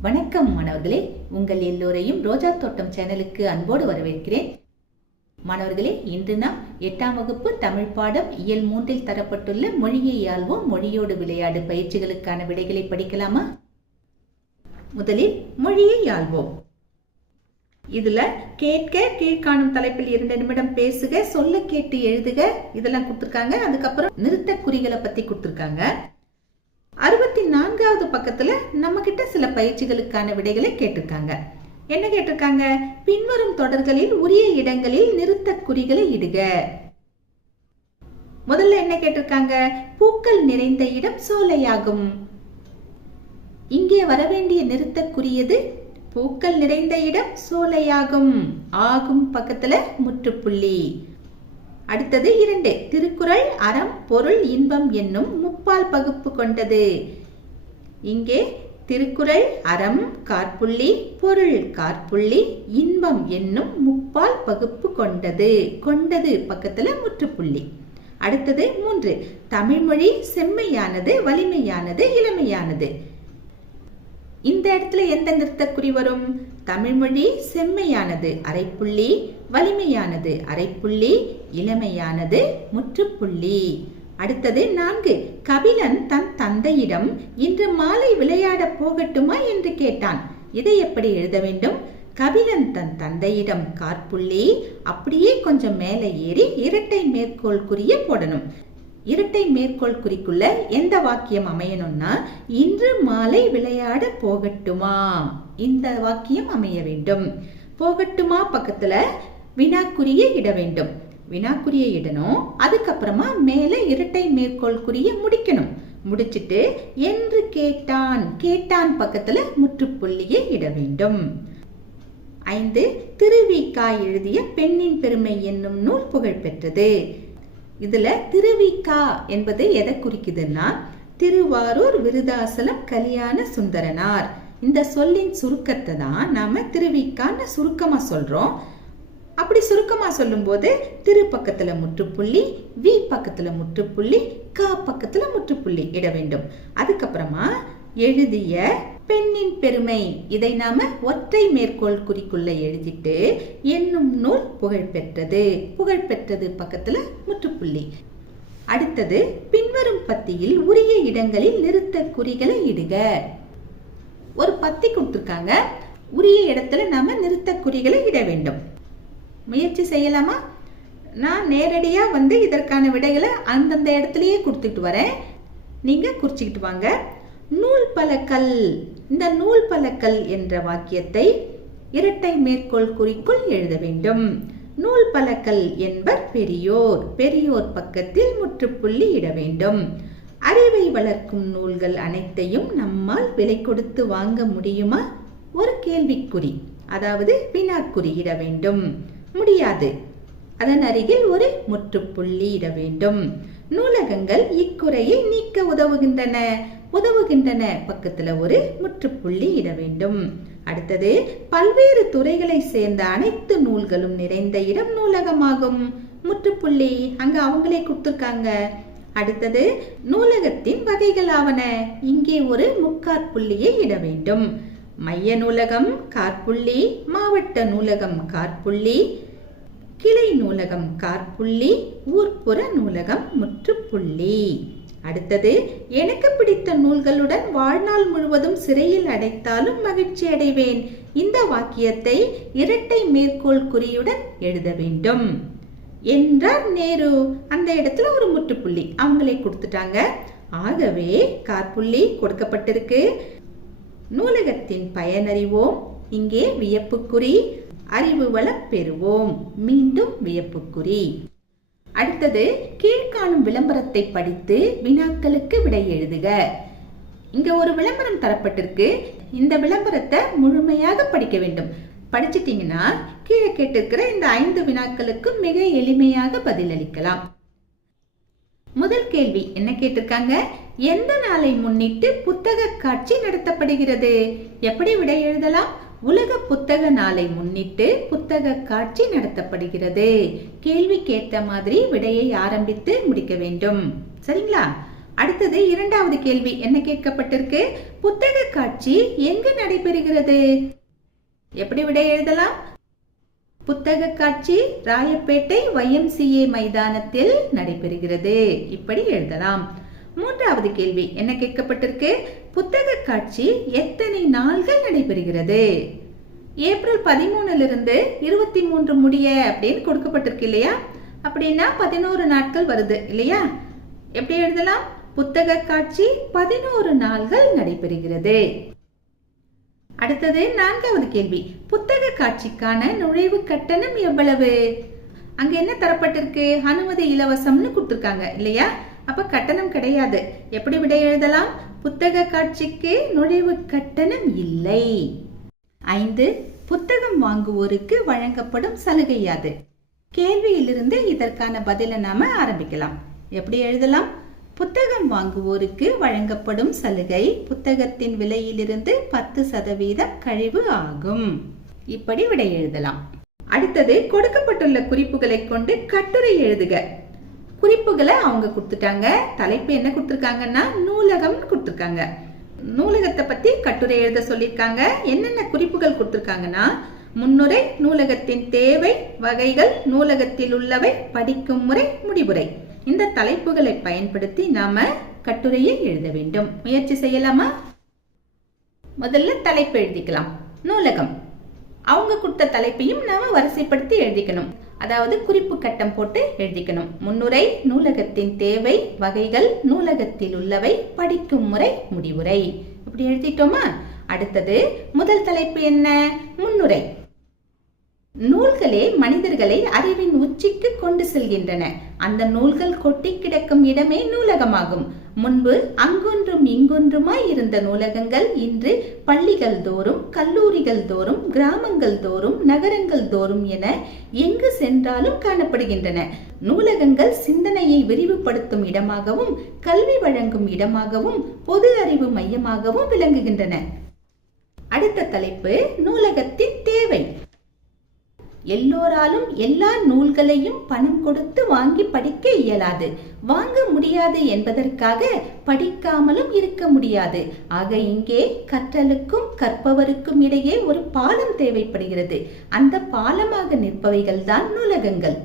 வணக்கம் மாணவர்களே. உங்கள் எல்லோரையும் ரோஜா தோட்டம் சேனலுக்கு அன்போடு வரவேற்கிறேன். மாணவர்களே இன்று நாம் எட்டாம் வகுப்பு தமிழ் பாடம் இயல் மூன்றில் தரப்பட்டுள்ள மொழியை ஆள்வோம். மொழியோடு விளையாடு பயிற்சிகளுக்கான விடைகளை படிக்கலாமா? முதலில் மொழியை ஆள்வோம். இதுல கேட்க கீழ்காணும் தலைப்பில் இரண்டு நிமிடம் பேசுக சொல்ல கேட்டு எழுதுக. இதெல்லாம் கொடுத்துருக்காங்க. அதுக்கப்புறம் நிறுத்த குறிகளை பத்தி கொடுத்துருக்காங்க. அறுபத்தி நான்காவது பக்கத்துல நம்ம கிட்ட சில பயிற்சிகளுக்கான விடைகளை கேட்டிருக்காங்க. என்ன கேட்டிருக்காங்க? பின்வரும் தொடர்களில் உரிய இடங்களில் நிறுத்த குறிகளை இடுக. முதல்ல என்ன கேட்டிருக்காங்க? பூக்கள் நிறைந்த இடம் சோலையாகும். இங்கே வரவேண்டிய நிறுத்தக்குரியது பூக்கள் நிறைந்த இடம் சோலையாகும். ஆகும் பக்கத்துல முற்றுப்புள்ளி. அடுத்தது இரண்டு திருக்குறள் அறம் பொருள் இன்பம் என்னும் முப்பால் பகுப்பு கொண்டது. இங்கே திருக்குறள் அறம் காற்புள்ளி பொருள் காற்புள்ளி இன்பம் என்னும் முப்பால் பகுப்பு கொண்டது. கொண்டது பக்கத்துல முற்றுப்புள்ளி. அடுத்தது மூன்று. தமிழ்மொழி செம்மையானது வலிமையானது இளமையானது. இந்த இடத்துல எந்த நிறுத்தக்குறி வரும்? தமிழ்மொழி செம்மையானது அரைப்புள்ளி வலிமையானது அரைப்புள்ளி இளமையானது முற்றுப்புள்ளி. அடுத்தது நான்கு கபிலன் தன் தந்தையிடம் இன்று மாலை விளையாட போகட்டுமா என்று கேட்டான். இதை எப்படி எழுத வேண்டும்? கபிலன் தன் தந்தையிடம் கார்புள்ளி அப்படியே கொஞ்சம் மேலே ஏறி இரட்டை மேற்கோள் குறிய போடணும். இரட்டை மேற்கோள் குறிக்குள்ள எந்த வாக்கியம் அமையணும்னா இன்று மாலை விளையாட போகட்டுமா? இந்த வாக்கியம் அமைய வேண்டும். போகட்டுமா பக்கத்துல? வினாக்குரிய இட வேண்டும். வினாக்குறியை இடணும். அதுக்கப்புறமா மேல இரட்டை மேற்கோள் குறிய முடிக்கணும். முடிச்சிட்டு என்று கேட்டான். கேட்டான் பக்கத்துல முற்றுப்புள்ளியை இட வேண்டும். ஐந்து திருவிக்கா எழுதிய பெண்ணின் பெருமை என்னும் நூல் புகழ்பெற்றது இதுல திருவிக்கா என்பது எதை குறிக்குதுன்னா திருவாரூர் விருதாசலம் கல்யாண சுந்தரனார். இந்த சொல்லின் சுருக்கத்தை தான் நாம திருவிக்கான்னு சுருக்கமா சொல்றோம். அப்படி சுருக்கமாக சொல்லும்போது திரு பக்கத்தில் முற்றுப்புள்ளி வி பக்கத்தில் முற்றுப்புள்ளி க பக்கத்தில் முற்றுப்புள்ளி இட வேண்டும். அதுக்கப்புறமா எழுதிய பெண்ணின் பெருமை. இதை நாம ஒற்றை மேற்கோள் குறிக்குள்ள எழுதிட்டு என்னும் நூல் புகழ்பெற்றது. புகழ்பெற்றது பக்கத்துல முற்றுப்புள்ளி. அடுத்தது பின்வரும் பத்தியில் உரிய இடங்களில் நிறுத்த குறிகளை இடுக. ஒரு பத்தி கொடுத்துருக்காங்க. உரிய இடத்துல நாம நிறுத்த குறிகளை இட வேண்டும். முயற்சி செய்யலாமா? நான் நேரடியாக வந்து இதற்கான விடைகளை அந்தந்த இடத்துலையே கொடுத்துட்டு வரேன். நீங்கள் குறிச்சிக்கிட்டு வாங்க. நூல் பலக்கல். இந்த நூல் பலக்கல் என்ற வாக்கியத்தை இரட்டை மேற்கோள் குறிக்குள் எழுத வேண்டும். நூல் பலக்கல் என்பர் பெரியோர். பெரியோர் பக்கத்தில் முற்றுப்புள்ளி இட வேண்டும். அறிவை வளர்க்கும் நூல்கள் அனைத்தையும் நம்மால் விலை கொடுத்து வாங்க முடியுமா? ஒரு கேள்விக்குறி அதாவது வினாக்குறி இட வேண்டும். முடியாது. அதன் அருகில் ஒரு முற்றுப்புள்ளி இட வேண்டும். நூலகங்கள் இக்குறையை நீக்க உதவுகின்றன. உதவுகின்றன. பக்கத்துல ஒரு முற்றுப்புள்ளி இட வேண்டும். அடுத்தது பல்வேறு துறைகளை சேர்ந்த அனைத்து நூல்களும் நிறைந்த இடம் நூலகமாகும். முற்றுப்புள்ளி அங்க அவங்களே கொடுத்துருக்காங்க. அடுத்தது நூலகத்தின் வகைகள் ஆவன இங்கே ஒரு முக்காற்புள்ளியை இட வேண்டும். மைய நூலகம் கார்புள்ளி மாவட்ட நூலகம் கார்புள்ளி கிளை நூலகம் கார்புள்ளி ஊர்ப்புற நூலகம் முற்றுப்புள்ளி. அடுத்தது எனக்கு பிடித்த நூல்களுடன் வாழ்நாள் முழுவதும் சிறையில் அடைத்தாலும் மகிழ்ச்சி அடைவேன். இந்த வாக்கியத்தை இரட்டை மேற்கோள் குறியுடன் எழுத வேண்டும். என்றார் நேரு. அந்த இடத்துல ஒரு முற்றுப்புள்ளி அவங்களே கொடுத்துட்டாங்க. ஆகவே கார்புள்ளி கொடுக்கப்பட்டிருக்கு. நூலகத்தின் பயனறிவோம். இங்கே வியப்புக்குறி அறிவு வளம் பெறுவோம். மீண்டும் வியப்புக்குறி. அடுத்தது கீழ்காணும் விளம்பரத்தை படித்து வினாக்களுக்கு விடை எழுதுக. இங்க ஒரு விளம்பரம் தரப்பட்டிருக்கு. இந்த விளம்பரத்தை முழுமையாக படிக்க வேண்டும். படிச்சிட்டீங்கன்னா கீழே கேட்டிருக்கிற இந்த ஐந்து வினாக்களுக்கு மிக எளிமையாக பதிலளிக்கலாம். முதல் கேள்வி என்ன கேட்டிருக்காங்க? எந்த நாளை முன்னிட்டு புத்தக காட்சி நடத்தப்படுகிறது? எப்படி விடை எழுதலாம்? உலக புத்தக நாளை முன்னிட்டு புத்தக காட்சி நடத்தப்படுகிறது. கேள்விக்கேற்ற மாதிரி விடையை ஆரம்பித்து முடிக்க வேண்டும். சரிங்களா? அடுத்தது இரண்டாவது கேள்வி என்ன கேட்கப்பட்டிருக்கு? புத்தக காட்சி எங்கு நடைபெறுகிறது? எப்படி விடை எழுதலாம்? புத்தக காட்சி ராயப்பேட்டை வைஎம்சிஏ மைதானத்தில் நடைபெறுகிறது. இப்படி எழுதலாம். மூன்றாவது கேள்வி என்ன கேட்கப்பட்டிருக்கு? புத்தக காட்சி எத்தனை நாள்கள் நடைபெறுகிறது? ஏப்ரல் பதிமூணுல இருந்து இருபத்தி மூன்று முடிய அப்படின்னு கொடுக்கப்பட்டிருக்கு இல்லையா? அப்படின்னா பதினோரு நாட்கள் வருது இல்லையா? எப்படி எழுதலாம்? புத்தக காட்சி பதினோரு நாள்கள் நடைபெறுகிறது. அடுத்தது நான்காவது கேள்வி. புத்தக காட்சிக்கான நுழைவு கட்டணம் எவ்வளவு? அங்க என்ன தரப்பட்டிருக்கு? அனுமதி இலவசம்னு கொடுத்துருக்காங்க இல்லையா? அப்ப கட்டணம் கிடையாது. எப்படி விடை எழுதலாம்? புத்தக காட்சிக்கு நுழைவு கட்டணம் இல்லை. ஐந்து புத்தகம் வாங்குவோருக்கு வழங்கப்படும் சலுகை யாது? கேள்வியிலிருந்து இதற்கான பதிலை நாம ஆரம்பிக்கலாம். எப்படி எழுதலாம்? புத்தகம் வாங்குவோருக்கு வழங்கப்படும் சலுகை புத்தகத்தின் விலையிலிருந்து பத்து சதவீத கழிவு ஆகும். இப்படி விடை எழுதலாம். அடுத்தது கொடுக்கப்பட்டுள்ள குறிப்புகளை கொண்டு கட்டுரை எழுதுக. குறிப்புகளை அவங்க கொடுத்துட்டாங்க. தலைப்பு என்ன கொடுத்துருக்காங்கன்னா நூலகம்னு கொடுத்துருக்காங்க. நூலகத்தை பத்தி கட்டுரை எழுத சொல்லியிருக்காங்க. என்னென்ன குறிப்புகள் கொடுத்துருக்காங்கன்னா முன்னுரை நூலகத்தின் தேவை வகைகள் நூலகத்தில் உள்ளவை படிக்கும் முறை முடிவுரை. இந்த தலைப்புகளை பயன்படுத்தி நாம கட்டுரையை எழுத வேண்டும். முயற்சி செய்யலாமா? முதல்ல தலைப்பு எழுதிக்கலாம். நூலகம். அவங்க கொடுத்த தலைப்பையும் நாம வரிசைப்படுத்தி எழுதிக்கணும். அதாவது குறிப்பு கட்டம் போட்டு எழுதிக்கணும். முன்னுரை நூலகத்தின் தேவை வகைகள் நூலகத்தில் உள்ளவை படிக்கும் முறை முடிவுரை. இப்படி எழுதிட்டோமா? அடுத்தது முதல் தலைப்பு என்ன? முன்னுரை. நூல்களே மனிதர்களை அறிவின் உச்சிக்கு கொண்டு செல்கின்றன. அந்த நூல்கள் கொட்டி கிடக்கும் இடமே நூலகமாகும். முன்பு அங்கொன்றும் இங்கொன்றுமாய் இருந்த நூலகங்கள் இன்று பள்ளிகள் தோறும் கல்லூரிகள் தோறும் கிராமங்கள் தோறும் நகரங்கள் தோறும் என எங்கு சென்றாலும் காணப்படுகின்றன. நூலகங்கள் சிந்தனையை விரிவுபடுத்தும் இடமாகவும் கல்வி வழங்கும் இடமாகவும் பொது அறிவு மையமாகவும் விளங்குகின்றன. அடுத்த தலைப்பு நூலகத்தின் தேவை. எல்லோராலும் எல்லா நூல்களையும் பணம் கொடுத்து வாங்கி படிக்க இயலாது. வாங்க முடியாது என்பதற்காக படிக்காமலும் இருக்க முடியாது. ஆக இங்கே கற்றலுக்கும் கற்பவருக்கும் இடையே ஒரு பாலம் தேவைப்படுகிறது. அந்த பாலமாக நிற்பவைகள் தான் நூலகங்கள்.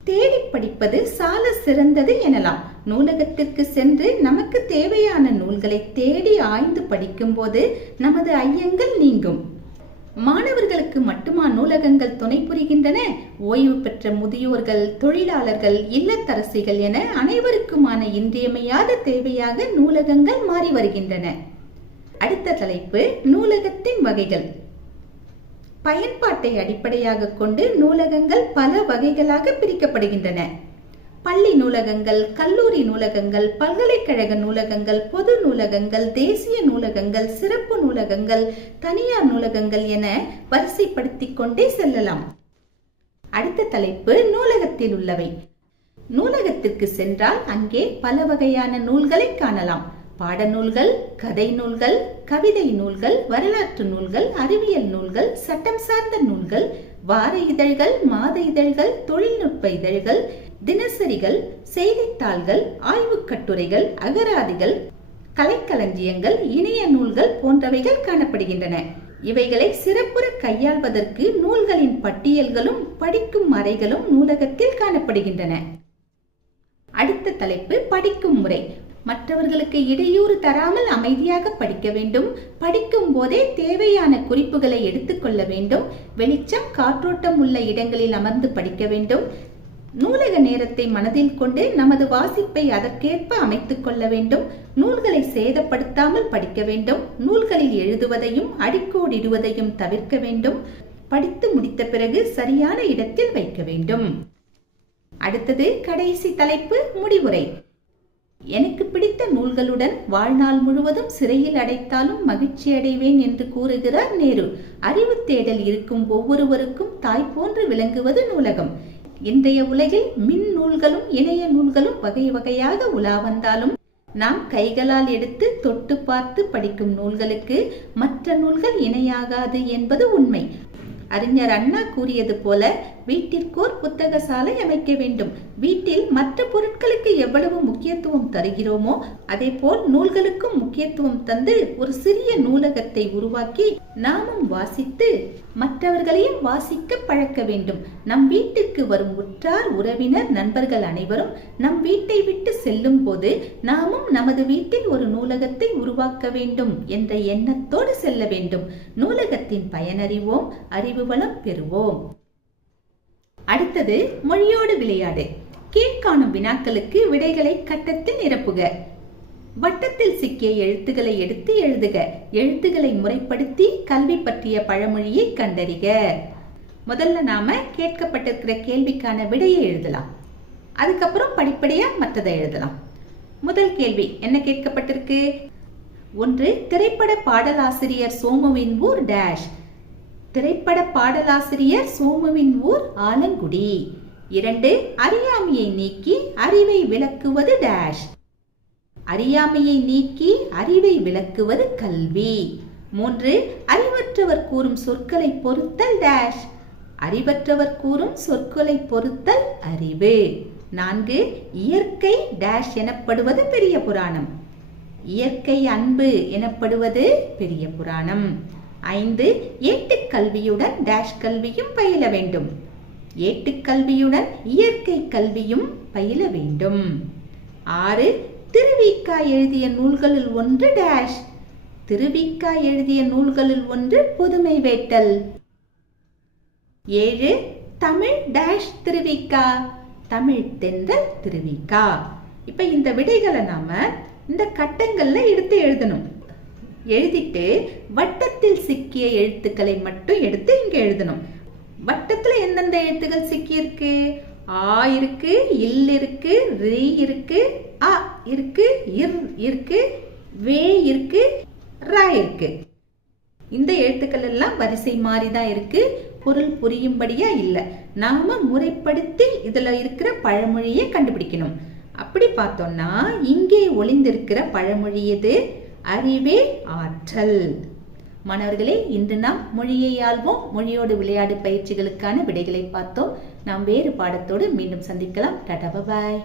தேடி படிப்பது சால சிறந்தது எனலாம். நூலகத்திற்கு சென்று நமக்கு தேவையான நூல்களை தேடி ஆய்ந்து படிக்கும்போது நமது ஐயங்கள் நீங்கும். மாணவர்களுக்கு மட்டுமா நூலகங்கள் துணை புரிகின்றன? ஓய்வு பெற்ற முதியோர்கள் தொழிலாளர்கள் இல்லத்தரசிகள் என அனைவருக்குமான இன்றியமையாத தேவையாக நூலகங்கள் மாறி வருகின்றன. அடுத்த தலைப்பு நூலகத்தின் வகைகள். பயன்பாட்டை அடிப்படையாக கொண்டு நூலகங்கள் பல வகைகளாக பிரிக்கப்படுகின்றன. பள்ளி நூலகங்கள் கல்லூரி நூலகங்கள் பல்கலைக்கழக நூலகங்கள் பொது நூலகங்கள் தேசிய நூலகங்கள் சிறப்பு நூலகங்கள் தனியார் நூலகங்கள் என வரிசைப்படுத்திக் கொண்டே செல்லலாம். அடுத்த தலைப்பு நூலகத்தில் உள்ளவை. நூலகத்திற்கு சென்றால் அங்கே பல வகையான நூல்களை காணலாம். பாடநூல்கள் கதை நூல்கள் கவிதை நூல்கள் வரலாற்று நூல்கள் அறிவியல் நூல்கள் சட்டம் சார்ந்த நூல்கள் வார இதழ்கள் மாத இதழ்கள் தொழில்நுட்ப இதழ்கள் தினசரிகள் செய்தித்தாள்கள் ஆய்வுக் கட்டுரைகள் அகராதிகள் கலைக்களஞ்சியங்கள் இணைய நூல்கள் போன்றவைகள் காணப்படுகின்றன. இவைகளை சிறப்புற கையாள்வதற்கு நூல்களின் பட்டியல்களும் படிக்கும் மறைகளும் நூலகத்தில் காணப்படுகின்றன. அடுத்த தலைப்பு படிக்கும் முறை. மற்றவர்களுக்கு இடையூறு தராமல் அமைதியாக படிக்க வேண்டும். படிக்கும் போதே தேவையான குறிப்புகளை எடுத்துக்கொள்ள வேண்டும். வெளிச்சம் காற்றோட்டம் உள்ள இடங்களில் அமர்ந்து படிக்க வேண்டும். நூலக நேரத்தை மனதில் கொண்டு நமது வாசிப்பை அதற்கேற்ப அமைத்துக் கொள்ள வேண்டும். நூல்களை சேதப்படுத்தாமல் படிக்க வேண்டும். நூல்களில் எழுதுவதையும் அடிக்கோடிடுவதையும் தவிர்க்க வேண்டும். படித்து முடித்த பிறகு சரியான இடத்தில் வைக்க வேண்டும். அடுத்தது கடைசி தலைப்பு முடிவுரை. எனக்கு பிடித்த நூல்களுடன் வாழ்நாள் முழுவதும் சிறையில் அடைத்தாலும் மகிழ்ச்சி அடைவேன் என்று கூறுகிறார் நேரு. அறிவு தேடல் இருக்கும் ஒவ்வொருவருக்கும் தாய் போன்று விளங்குவது நூலகம். இன்றைய உலகில் மின் நூல்களும் இணைய நூல்களும் வகை வகையாக உலா வந்தாலும் நாம் கைகளால் எடுத்து தொட்டு பார்த்து படிக்கும் நூல்களுக்கு மற்ற நூல்கள் இணையாகாது என்பது உண்மை. அறிஞர் அண்ணா கூறியது போல வீட்டிற்கோர் புத்தக சாலை அமைக்க வேண்டும். வீட்டில் மற்ற பொருட்களுக்கு எவ்வளவு முக்கியத்துவம் தருகிறோமோ அதே போல் நூல்களுக்கும் முக்கியத்துவம் தந்து ஒரு சிறிய நூலகத்தை உருவாக்கி நாமும் வாசித்து மற்றவர்களையும் வாசிக்க பழக்க வேண்டும். நம் வீட்டிற்கு வரும் உற்றார் உறவினர் நண்பர்கள் அனைவரும் நம் வீட்டை விட்டு செல்லும் போது நாமும் நமது வீட்டில் ஒரு நூலகத்தை உருவாக்க வேண்டும் என்ற எண்ணத்தோடு செல்ல வேண்டும். நூலகத்தின் பயனறிவோம் அறிவு வளம் பெறுவோம். அடுத்தது மொழியோடு விளையாடு. கீழ்காணும் வினாக்களுக்கு விடைகளை கட்டத்தில் நிரப்புக. வட்டத்தில் சிக்கிய எழுத்துக்களை எடுத்து எழுதுக. எழுத்துக்களை முறைப்படுத்தி கல்வி பற்றிய பழமொழியை கண்டறிக. முதல்ல நாம கேட்கப்பட்டிருக்கிற கேள்விக்கான விடையை எழுதலாம். அதுக்கப்புறம் படிப்படியா மற்றதை எழுதலாம். முதல் கேள்வி என்ன கேட்கப்பட்டிருக்கு? ஒன்று திரைப்பட பாடலாசிரியர் சோமுவின் ஊர் டேஷ் திரைப்பட பாடலாசிரியர் சோமுவின் ஊர் ஆலங்குடி. இரண்டு அறியாமையை நீக்கி அறிவை விளக்குவது டேஷ் அறியாமையை நீக்கி அறிவை விளக்குவது கல்வி. மூன்று அறிவற்றவர் கூறும் சொற்களை பொறுத்தல் டேஷ் அறிவற்றவர் கூறும் சொற்களை பொறுத்தல் அறிவு. நான்கு இயற்கை டேஷ் எனப்படுவது பெரிய புராணம். இயற்கை அன்பு எனப்படுவது பெரிய புராணம். ஐந்து ஏட்டுக்கல்வியுடன் டேஷ் கல்வியும் பயில வேண்டும். ஏட்டுக்கல்வியுடன் இயற்கை கல்வியும் பயில வேண்டும். ஆறு திருவிக்கா எழுதிய நூல்களில் ஒன்று டேஷ் திருவிக்கா எழுதிய நூல்களில் ஒன்று புதுமை வேட்டல். ஏழு தமிழ் டேஷ் திருவிக்கா. தமிழ் தென்றல் திருவிக்கா. இப்ப இந்த விடைகளை நாம இந்த கட்டங்கள்ல எடுத்து எழுதணும். எழுதிட்டு வட்டத்தில் சிக்கிய எழுத்துக்களை மட்டும் எடுத்து இங்க எழுதணும். வட்டத்துல எந்தெந்த எழுத்துக்கள் சிக்கி இருக்கு ஆ இருக்கு இல் இருக்கு ரி இருக்கு அ இருக்கு இர் இருக்கு வே இருக்கு ரா இருக்கு. இந்த எழுத்துக்கள் எல்லாம் வரிசை மாறி தான் இருக்கு? பொருள் புரியும்படியா இல்ல. நாம முறைப்படுத்தி இதுல இருக்கிற பழமொழியை கண்டுபிடிக்கணும். அப்படி பார்த்தோம்னா இங்கே ஒளிந்திருக்கிற பழமொழி எது? அறிவே ஆற்றல். மாணவர்களே இன்று நாம் மொழியை ஆள்வோம். மொழியோடு விளையாடு பயிற்சிகளுக்கான விடைகளை பார்த்தோம். நாம் வேறு பாடத்தோடு மீண்டும் சந்திக்கலாம். டாடா பாய்